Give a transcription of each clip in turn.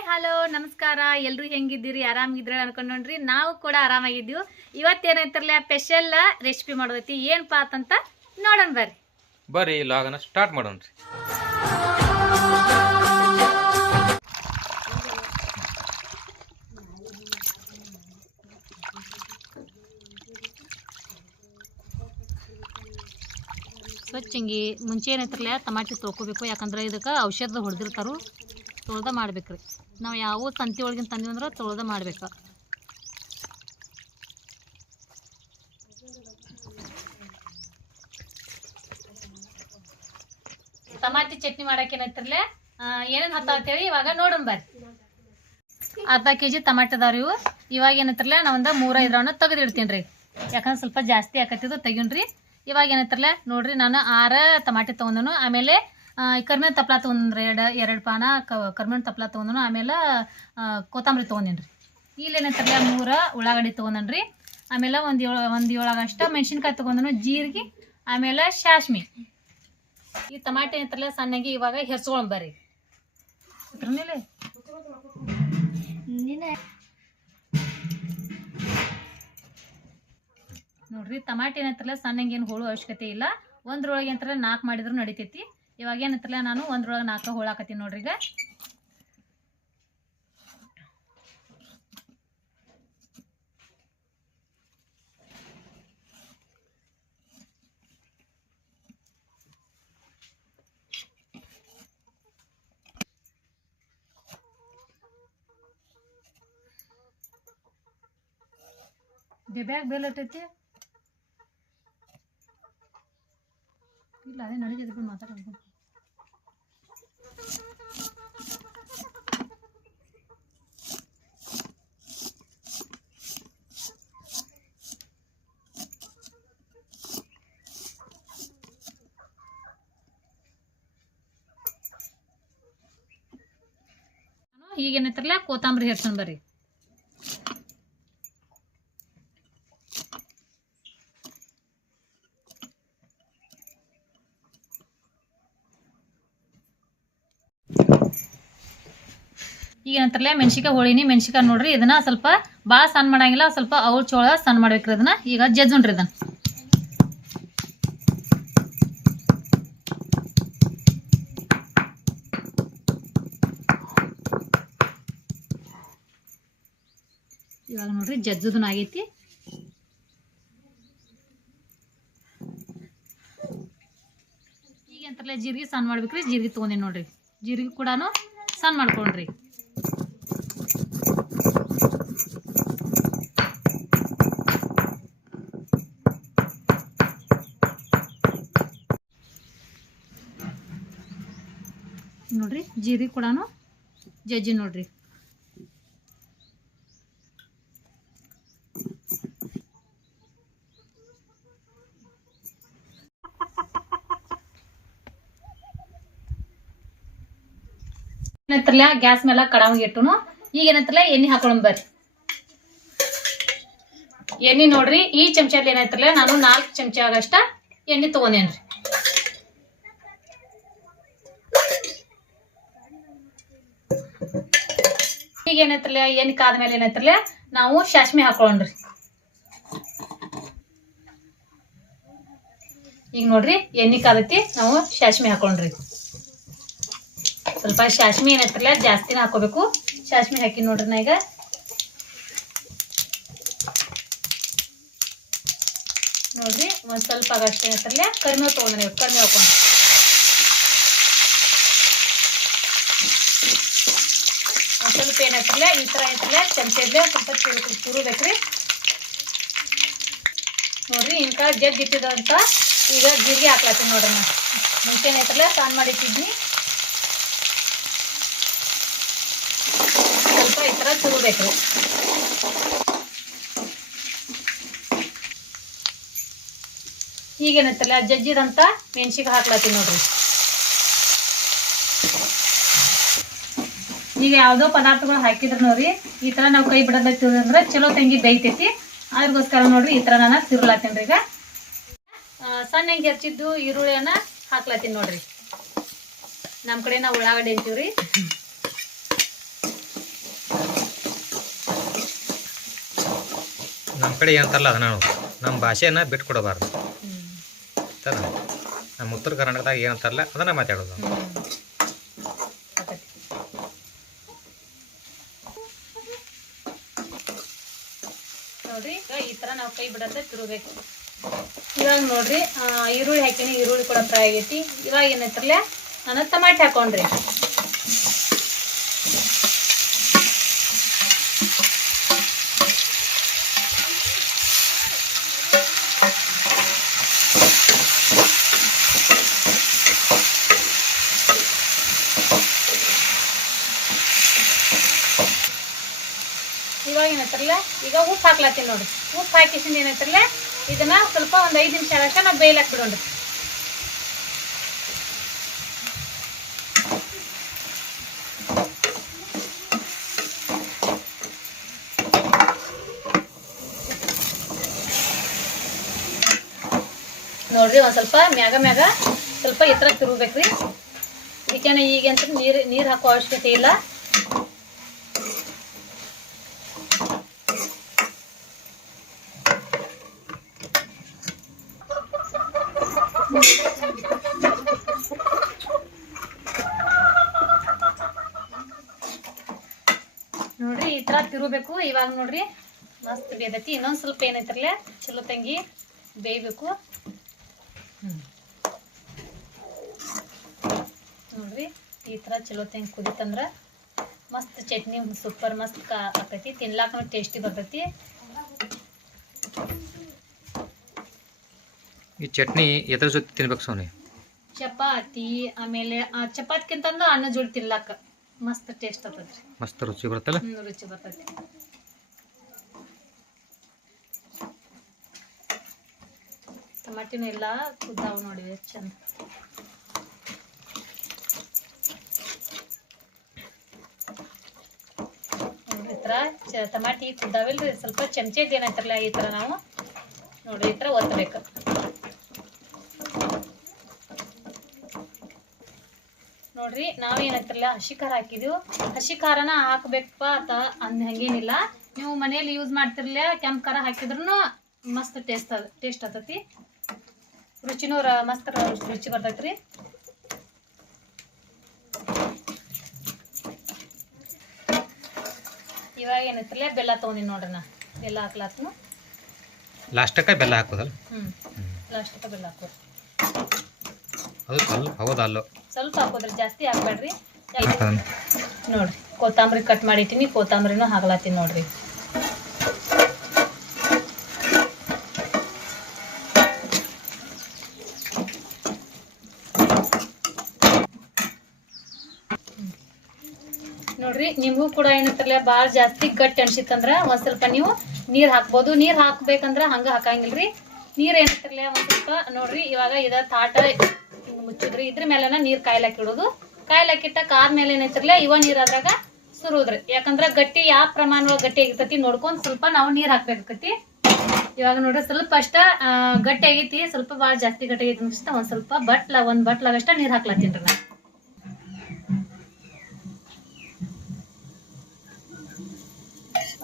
Hi hello ನಮಸ್ಕಾರ. ಎಲ್ಲರೂ ಹೆಂಗಿದ್ದೀರಿ? ಆರಾಮಾಗಿದ್ರಿ ಅನ್ಕೊಂಡು ನೋಡ್ರಿ. ನಾವು ಕೂಡ ಆರಾಮಾಗಿದ್ದೀವಿ. ಇವತ್ತೇನೈತಿರಲ್ಲ ಸ್ಪೆಷಲ್ ರೆಸಿಪಿ ಮಾಡೋದೈತಿ. ಏನಪ್ಪ ಅಂತ ನೋಡೋಣ ಬರ್ರಿ ಲಾಗನ ಸ್ಟಾರ್ಟ್ ಮಾಡೋಣ್ರಿ. ಸ್ವಚ್ಛಂಗಿ ಮುಂಚೆ ಏನೈತಿರಲ್ಲ ಟಮಾಟಿ ತೊಳ್ಕೊಬೇಕು. ಯಾಕಂದ್ರೆ ಇದಕ್ಕೆ ಔಷಧ ಹೊಡೆದಿರ್ತಾರು. ತೊಳ್ದ ಮಾಡ್ಬೇಕ್ರಿ. ನಾವು ಯಾವ ಸಂತಿ ಒಳಗಿನ ತಂದಿವಿ ಅಂದ್ರೆ ತೊಳ್ದ ಮಾಡ್ಬೇಕು. ಟಮಾಟಿ ಚಟ್ನಿ ಮಾಡಕ್ಕೆ ಏನೈತಿರಲ್ಲ ಏನೇನು ಹತ್ತೇಳಿ ಇವಾಗ ನೋಡೋಣ ಬರ್ರಿ. ಅರ್ಧ ಕೆಜಿ ಟಮಾಟೆ ಅದಾವ್ರಿ ಇವು. ಇವಾಗ ಏನೈತಿರಲ್ಲ ನಾವೊಂದು 3-5 ತೆಗೆದಿಡ್ತೀನಿ ರೀ. ಯಾಕಂದ್ರೆ ಸ್ವಲ್ಪ ಜಾಸ್ತಿ ಆಕತ್ತಿದ್ದು ತೆಗಿನ್ರಿ. ಇವಾಗ ಏನೈತಿರಲ್ಲ ನೋಡ್ರಿ, ನಾನು 6 ಟಮಾಟೆ ತೊಗೊಂಡನು. ಆಮೇಲೆ ಕರ್ಮೇವಿನ ತಪ್ಪಲ ತೊಗೊಂಡ್ರಿ. ಎರಡು ಪಾನ ಕರ್ಮೇವಿನ ತಪ್ಪಲ ತೊಗೊಂಡನು. ಆಮೇಲೆ ಕೊತ್ತಂಬರಿ ತೊಗೊಂಡೇನ್ರಿ. ಇಲ್ಲಿ ಏನೈತಿರಲ್ಲ 3 ಉಳ್ಳಾಗಡ್ಡಿ ತೊಗೊಂಡನ್ರಿ. ಆಮೇಲೆ ಒಂದು 7 ಅಷ್ಟ ಮೆಣಸಿನ್ಕಾಯಿ ತೊಗೊಂಡನು, ಜೀರಿಗೆ, ಆಮೇಲೆ ಸಾಸ್ಮಿ. ಈ ಟಮಾಟೆ ಏನೈತಿರಲ್ಲ ಸಣ್ಣಗೆ ಇವಾಗ ಹೆರ್ಸ್ಕೊಂಡ್ ಬರ್ರಿ. ನೋಡ್ರಿ, ಟಮಾಟೆ ಏನಂತಾರಲ್ಲ ಸಣ್ಣಂಗೆ ಏನು ಹೋಳು ಅವಶ್ಯಕತೆ ಇಲ್ಲ. ಒಂದ್ರೊಳಗೆ ಏನಂತಾರ 4 ಮಾಡಿದ್ರು ನಡಿತೈತಿ. ಇವಾಗ ಏನಂತಾರಲ್ಲ ನಾನು ಒಂದ್ರೊಳಗೆ 4 ಹೋಳಾಕತ್ತೀನಿ ನೋಡ್ರಿ. ಈಗ ಬೆಬ್ಯಾಗ ಬೇಲ್ ಇಟ್ಟೈತಿ ಇಲ್ಲ, ಅದೇ ನಡೀತೈತಿ ಬಿಡು, ಮಾತಾಡೋದು. ಈಗೇನೈತಿರಲ್ಲ ಕೊತ್ತಂಬರಿ ಹೆರ್ಸ್ಕೊಂಡ್ ಬರ್ರಿ. ಈಗ ಏನಂತಾರಲ್ಲ ಮೆಣಸಿಕಾಯಿ ಹೋಳಿನಿ. ಮೆಣಸಿಕಾಯಿ ನೋಡ್ರಿ, ಇದನ್ನ ಸ್ವಲ್ಪ ಭಾಳ ಸಣ್ಣ ಮಾಡಂಗಿಲ್ಲ, ಸ್ವಲ್ಪ ಅವ್ರ ಚೋಳ ಸಣ್ಣ ಮಾಡ್ಬೇಕ್ರಿ. ಇದನ್ನ ಈಗ ಜಜ್ಜುಣ್ರಿ. ಇದನ್ನ ಇವಾಗ ನೋಡ್ರಿ ಜಜ್ಜುದನ್ನ ಆಗೈತಿ. ಈಗ ಅಂತಾರಲ್ಲ ಜೀರಿಗೆ ಸಣ್ಣ ಮಾಡ್ಬೇಕ್ರಿ. ಜೀರಿಗೆ ತೊಗೊಂಡೇನಿ ನೋಡ್ರಿ. ಜೀರಿಗೆ ಕೂಡ ಸಣ್ಣ ಮಾಡ್ಕೊಂಡ್ರಿ. ನೋಡ್ರಿ ಜೀರಿಗೆ ಕೂಡ ಜಜ್ಜಿ ನೋಡ್ರಿ. ಏನಂತಾರಲ್ಲ ಗ್ಯಾಸ್ ಮೇಲೆ ಕಡಾವಿಗೆ ಇಟ್ಟುನು. ಈಗ ಏನಂತಾರಲ್ಲ ಎಣ್ಣೆ ಹಾಕೊಳ್ಳೋಣ ಬರ್ರಿ. ಎಣ್ಣೆ ನೋಡ್ರಿ, ಈ ಚಮಚಲ್ಲಿ ಏನೈತ್ರಲ್ಲ ನಾನು 4 ಚಮಚ ಆಗಷ್ಟ ಎಣ್ಣೆ ತಗೊಂಡೇನ್ರಿ. ಈಗ ಏನೈತ್ರಲ್ಲ ಎಣ್ಣೆ ಕಾದ್ಮೇಲೆ ಏನೈತ್ರಲ್ಲ ನಾವು ಸಾಸ್ಮಿ ಹಾಕೊಳ್ಳೋಣ್ರಿ. ಈಗ ನೋಡ್ರಿ ಎಣ್ಣೆ ಕಾದೈತಿ, ನಾವು ಸಾಸ್ಮಿ ಹಾಕೊಳ್ಳೋಣ್ರಿ. ಸ್ವಲ್ಪ ಸಾಸ್ಮಿ ಏನೈತ್ರಲ್ಲ ಜಾಸ್ತಿನ ಹಾಕೋಬೇಕು. ಸಾಸ್ಮಿ ಹಾಕಿ ನೋಡ್ರಿ. ನಾ ಈಗ ನೋಡ್ರಿ ಒಂದ್ ಸ್ವಲ್ಪ ಆಗಷ್ಟೇ ಏನೈತ್ರಲ್ಲ ಕರಿಮೇವು ತಗೊಂಡ್ರಿ. ಕರಿಮೇವು ಹಾಕೊಂಡು ಒಂದ್ ಸ್ವಲ್ಪ ಏನೈತ್ರಲ್ಲ ಈ ತರ ಐತ್ರಲ್ಲ ಚಮಚದ್ಲೆ ಸ್ವಲ್ಪ ತುರುಬೇಕ್ರಿ. ನೋಡ್ರಿ ಇಂಕ ಜಗ್ ಇಟ್ಟಿದಂತ ಈಗ ಜೀರಿಗೆ ಹಾಕ್ಲಾತೀನಿ ನೋಡ್ರಿ. ನಾ ಮುಂಚೆ ಏನೈತ್ರಲ್ಲ ಸಣ್ಣ ಮಾಡಿಟ್ಟಿದ್ನಿ. ಸ್ವಲ್ಪ ಈ ತರ ತುರುಬೇಕ್ರಿ. ಈಗೇನೈತಲ್ಲ ಜಜ್ಜಿದಂತ ಮೆಣಸಿಗೆ ಹಾಕ್ಲತ್ತೀನಿ ನೋಡ್ರಿ. ಈಗ ಯಾವ್ದೋ ಪದಾರ್ಥಗಳು ಹಾಕಿದ್ರು ನೋಡ್ರಿ, ಈ ತರ ನಾವು ಕೈ ಬಿಡೋದಂದ್ರೆ ಚಲೋ ತಂಗಿ ಬೇಯ್ತೈತಿ. ಅದ್ರಗೋಸ್ಕರ ನೋಡ್ರಿ ಈ ತರ ನಾನು ತಿರುಗ್ಲಾತೀನಿ. ಈಗ ಸಣ್ಣಗೆ ಹೆಚ್ಚಿದ್ದು ಈರುಳ್ಳಿಯನ್ನ ಹಾಕ್ಲತ್ತೀನಿ ನೋಡ್ರಿ. ನಮ್ಮ ಕಡೆ ನಾವು ಉಳ್ಳಾಗಡ್ಡಿ ಅಂತೀವ್ರಿ. ಕಡೆ ಏನಂತಾರಲ್ಲ ಅದನ್ನ ನಾವು ನಮ್ಮ ಭಾಷೆನ ಬಿಟ್ಟು ಕೊಡಬಾರ್ದು ಹ್ಞೂ ತದ ನಮ್ಮ ಉತ್ತರ ಕರ್ನಾಟಕದಾಗ ಏನಂತಾರಲ್ಲ ಅದನ್ನ ಮಾತಾಡೋದು ನಾವು. ನೋಡ್ರಿ ಈ ತರ ನಾವು ಕೈ ಬಿಡತ್ತೆ ತಿರುಗಬೇಕು. ಇವಾಗ ನೋಡ್ರಿ ಈರುಳ್ಳಿ ಹಾಕಿನಿ, ಈರುಳ್ಳಿ ಕೂಡ ಫ್ರೈ ಆಗೈತಿ. ಇವಾಗ ಏನೈತ್ರಲ್ಲ ನಾನು ಟಮಾಟೆ ಹಾಕೊಂಡ್ರಿ. ಇವಾಗ ಏನೈತ್ರಲ್ಲ ಈಗ ಉಪ್ಪು ಹಾಕ್ಲತ್ತೀನಿ ನೋಡ್ರಿ. ಉಪ್ಪು ಹಾಕಿಸಿಂದ ಏನೈತ್ರಲ್ಲ ಇದನ್ನ ಸ್ವಲ್ಪ ಒಂದು 5 ನಿಮಿಷ ಆಗಕ್ಕೆ ನಾವು ಬೇಯ್ಲಕ್ಕೆ ಬಿಡೋಣ್ರಿ. ನೋಡ್ರಿ ಒಂದು ಸ್ವಲ್ಪ ಮ್ಯಾಗ ಸ್ವಲ್ಪ ಈ ಥರ ತಿರುಗಬೇಕ್ರಿ. ಇದಕ್ಕೇನೆ ಈಗಂತ ನೀರು ಹಾಕೋ ಅವಶ್ಯಕತೆ ಇಲ್ಲ. ನೋಡ್ರಿ ಈ ತರ ತಿರುಗಬೇಕು. ಇವಾಗ ನೋಡ್ರಿ ಮಸ್ತ್ ಬೇದತಿ. ಇನ್ನೊಂದು ಸ್ವಲ್ಪ ಏನೈತ್ರಲ್ಲ ಚಲೋ ತಂಗಿ ಬೇಯಬೇಕು. ನೋಡ್ರಿ ಈ ತರ ಚಲೋ ತಂಗಿ ಕುದಿತಂದ್ರ ಮಸ್ತ್ ಚಟ್ನಿ ಸೂಪರ್ ಮಸ್ತ್ ಆಕೈತಿ. ತಿನ್ಲಾಕ ಟೇಸ್ಟಿ ಬರ್ತೈತಿ. ಈ ಚಟ್ನಿ ಎದ್ರ ಜೊತೆ ತಿನ್ಬೇಕು ಸೋನಿ? ಚಪಾತಿ, ಆಮೇಲೆ ಚಪಾತಿಗಿಂತಂದು ಅನ್ನ ಜೋಡಿ ತಿನ್ಲಾಕ ಮಸ್ತ್ ಟೇಸ್ಟ್ ಆಗ್ತೈತಿ. ಮಸ್ತ್ ರುಚಿ ಬರ್ತಲ್ಲ. ರುಚಿ ಬರ್ತೈತಿ. ಟಮಾಟಿನೂ ಎಲ್ಲ ಕುದ್ದಾವು ನೋಡಿ ಚಂದ. ನೋಡ್ರಿ ಈ ಥರ ಟಮಾಟಿ ಕುದ್ದಾವಿಲ್ರಿ, ಸ್ವಲ್ಪ ಚಮಚದ ಏನೈತ್ರಲ್ಲ ಈ ಥರ ನಾವು ನೋಡ್ರಿ ಈ ಥರ ಒತ್ತಬೇಕು. ನೋಡ್ರಿ ನಾವು ಏನೈತ್ರಲ್ಲ ಹಸಿ ಖಾರ ಹಾಕಿದೀವಿ. ಹಸಿ ಖಾರನ ಹಾಕ್ಬೇಕಪ್ಪ ಅಂತ ಹಂಗೇನಿಲ್ಲ. ನೀವು ಮನೆಯಲ್ಲಿ ಯೂಸ್ ಮಾಡ್ತಿರ್ಲಿಲ್ಲ ಕೆಂಪು ಖಾರ ಹಾಕಿದ್ರು ಮಸ್ತ್ ಟೇಸ್ಟ್ ಆಗ್ತೈತಿ. ರುಚಿನೂ ಮಸ್ತ್ ರುಚಿ ಬರ್ತೈತ್ರಿ. ಇವಾಗ ಏನೈತ್ರಲ್ಲ ಬೆಲ್ಲ ತೊಗೊಂಡಿನಿ ನೋಡ್ರಿ. ನಾ ಬೆಲ್ಲ ಹಾಕ್ಲಾತ್ನು. ಲಾಸ್ಟಕ್ಕೆ ಬೆಲ್ಲ ಹಾಕೋದಲ್ಲ? ಲಾಸ್ಟಕ್ಕೆ ಬೆಲ್ಲ ಹಾಕೋದು. ಅದು ಸ್ವಲ್ಪ ಹೌದಲ್ಲ, ಸ್ವಲ್ಪ ಹಾಕೋದ್ರಿ, ಜಾಸ್ತಿ ಹಾಕ್ಬೇಡ್ರಿ. ನೋಡ್ರಿ ಕೊತ್ತಂಬರಿ ಕಟ್ ಮಾಡಿಟ್ಟಿನಿ, ಕೊತ್ತಂಬರಿನೂ ಹಾಕ್ಲಾತೀನಿ ನೋಡ್ರಿ. ನೋಡ್ರಿ ನಿಮಗೂ ಕೂಡ ಏನಂತಾರಲ್ಲ ಭಾಳ ಜಾಸ್ತಿ ಗಟ್ಟಿ ಅನ್ಸಿತ್ತಂದ್ರ ಒಂದ್ ಸ್ವಲ್ಪ ನೀವು ನೀರ್ ಹಾಕ್ಬೋದು. ನೀರ್ ಹಾಕ್ಬೇಕಂದ್ರ ಹಂಗ ಹಾಕಂಗಿಲ್ರಿ. ನೀರ್ ಏನಂತಾರಲ್ಲ ಒಂದ್ ಸ್ವಲ್ಪ ನೋಡ್ರಿ. ಇವಾಗ ಇದ ತಾಟ ಮುಚ್ಚಿದ್ರಿ, ಇದ್ರ ಮೇಲೆನ ನೀರ್ ಕಾಯ್ಲಾಕಿಡೋದು. ಕಾಯ್ಲಾಕಿಟ್ಟಕ್ ಆದ್ಮೇಲೆ ಏನಂತಾರಲ್ಲ ಇವ ನೀರ್ ಅದ್ರಾಗ ಸುರುದ್ರಿ. ಯಾಕಂದ್ರ ಗಟ್ಟಿ ಯಾವ ಪ್ರಮಾಣವಾಗಿ ಗಟ್ಟಿ ಆಗಿರ್ತೈತಿ ನೋಡ್ಕೊಂಡ್ ಸ್ವಲ್ಪ ನಾವು ನೀರ್ ಹಾಕ್ಬೇಕಾಕತಿ. ಇವಾಗ ನೋಡ್ರಿ ಸ್ವಲ್ಪ ಅಷ್ಟ ಗಟ್ಟಿ ಆಗೈತಿ, ಸ್ವಲ್ಪ ಭಾಳ ಜಾಸ್ತಿ ಗಟ್ಟಿ ಆಗೈತಿ ಅನ್ಸುತ್ತ. ಒಂದ್ ಸ್ವಲ್ಪ ಒಂದ್ ಬಟ್ಲಾಗಷ್ಟ ನೀರ್ ಹಾಕ್ಲತ್ತೀನ್ರಿ ನಾ.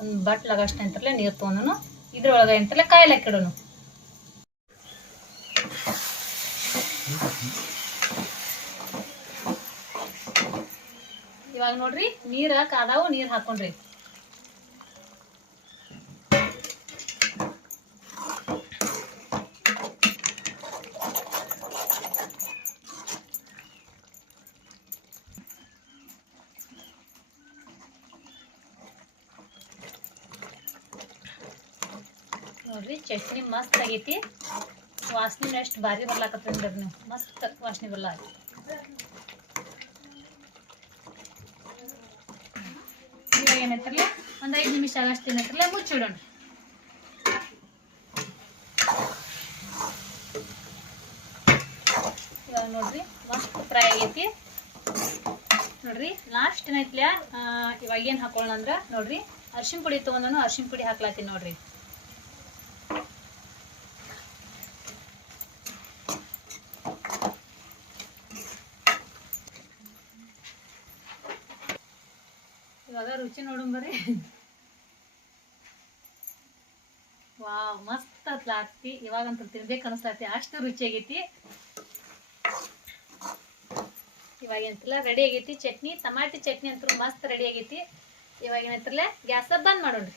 ಒಂದು ಬಟ್ಲಾಗಷ್ಟ ಅಂತಾರಲ್ಲ ನೀರು ತೊಗೊಂಡು ಇದ್ರೊಳಗೆ ಅಂತಲ್ಲ ಕಾಯ್ಲಾಕಿಡೋನು. ಇವಾಗ ನೋಡ್ರಿ ನೀರ ಕಾದಾವು, ನೀರ್ ಹಾಕೊಂಡ್ರಿ. ನೋಡ್ರಿ ಚಟ್ನಿ ಮಸ್ತ್ ಆಗೈತಿ. ವಾಸನೆ ಎಷ್ಟು ಭಾರಿ ಬರ್ಲಾಕತ್ತಂದ್ರಿ ನೀವು. ಮಸ್ತ್ ವಾಸನೆ ಬರ್ಲ. ಇವಾಗ ಏನೈತ್ರಲ್ಲ ಒಂದು 5 ನಿಮಿಷ ಆಗಷ್ಟು ಏನೈತ್ರಲ್ಲ ಮುಚ್ಚಿಡೋಣ. ಇವಾಗ ನೋಡ್ರಿ ಮಸ್ತ್ ಫ್ರೈ ಆಗೈತಿ. ನೋಡ್ರಿ ಲಾಸ್ಟ್ ಏನೈತ್ಲ ಇವಾಗ ಏನು ಹಾಕೊಳ್ಳೋಣ ಅಂದ್ರೆ ನೋಡ್ರಿ ಅರ್ಶಿನ ಪುಡಿ ತೊಗೊಂಡು ಅರ್ಶಿನ ಪುಡಿ ಹಾಕ್ಲಾತೀನಿ ನೋಡ್ರಿ. ಇವಾಗ ರುಚಿ ನೋಡೋಣ ಬರ್ರಿ. ವಾವ್ ಮಸ್ತ್ ಆತ್ಲಾತಿ. ಇವಾಗಂತೂ ತಿನ್ಬೇಕು ಅನಿಸ್ಲಾತಿ, ಅಷ್ಟು ರುಚಿ ಆಗೈತಿ. ಇವಾಗ ಏನಂತಲ್ಲ ರೆಡಿ ಆಗೈತಿ ಚಟ್ನಿ, ಟಮಾಟಿ ಚಟ್ನಿ ಅಂತೂ ಮಸ್ತ್ ರೆಡಿ ಆಗೈತಿ. ಇವಾಗ ಏನಂತಲ್ಲ ಗ್ಯಾಸ ಬಂದ್ ಮಾಡೋಣ್ರಿ.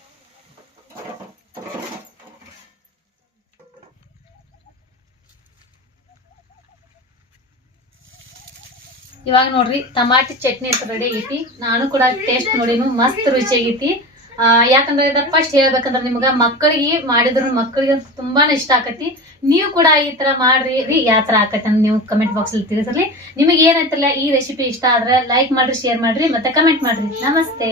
ಇವಾಗ ನೋಡ್ರಿ ಟಮಾಟಿ ಚಟ್ನಿ ಅಂತ ರೆಡಿ ಆಗೈತಿ. ನಾನು ಕೂಡ ಟೇಸ್ಟ್ ನೋಡಿನು, ಮಸ್ತ್ ರುಚಿ ಆಗೈತಿ. ಯಾಕಂದ್ರೆ ಫಸ್ಟ್ ಹೇಳ್ಬೇಕಂದ್ರೆ ನಿಮ್ಗ ಮಕ್ಕಳಿಗೆ ಮಾಡಿದ್ರು ಮಕ್ಕಳಿಗೆ ತುಂಬಾನೇ ಇಷ್ಟ ಆಕತಿ. ನೀವು ಕೂಡ ಈ ತರ ಮಾಡ್ರಿ, ಯಾವ ತರ ಆಕತಿ ಅಂತ ನೀವು ಕಮೆಂಟ್ ಬಾಕ್ಸ್ ಅಲ್ಲಿ ತಿಳಿಸ್ರಿ. ನಿಮಗೆ ಏನೈತಲ್ಲ ಈ ರೆಸಿಪಿ ಇಷ್ಟ ಆದ್ರೆ ಲೈಕ್ ಮಾಡ್ರಿ, ಶೇರ್ ಮಾಡ್ರಿ, ಮತ್ತೆ ಕಮೆಂಟ್ ಮಾಡ್ರಿ. ನಮಸ್ತೆ.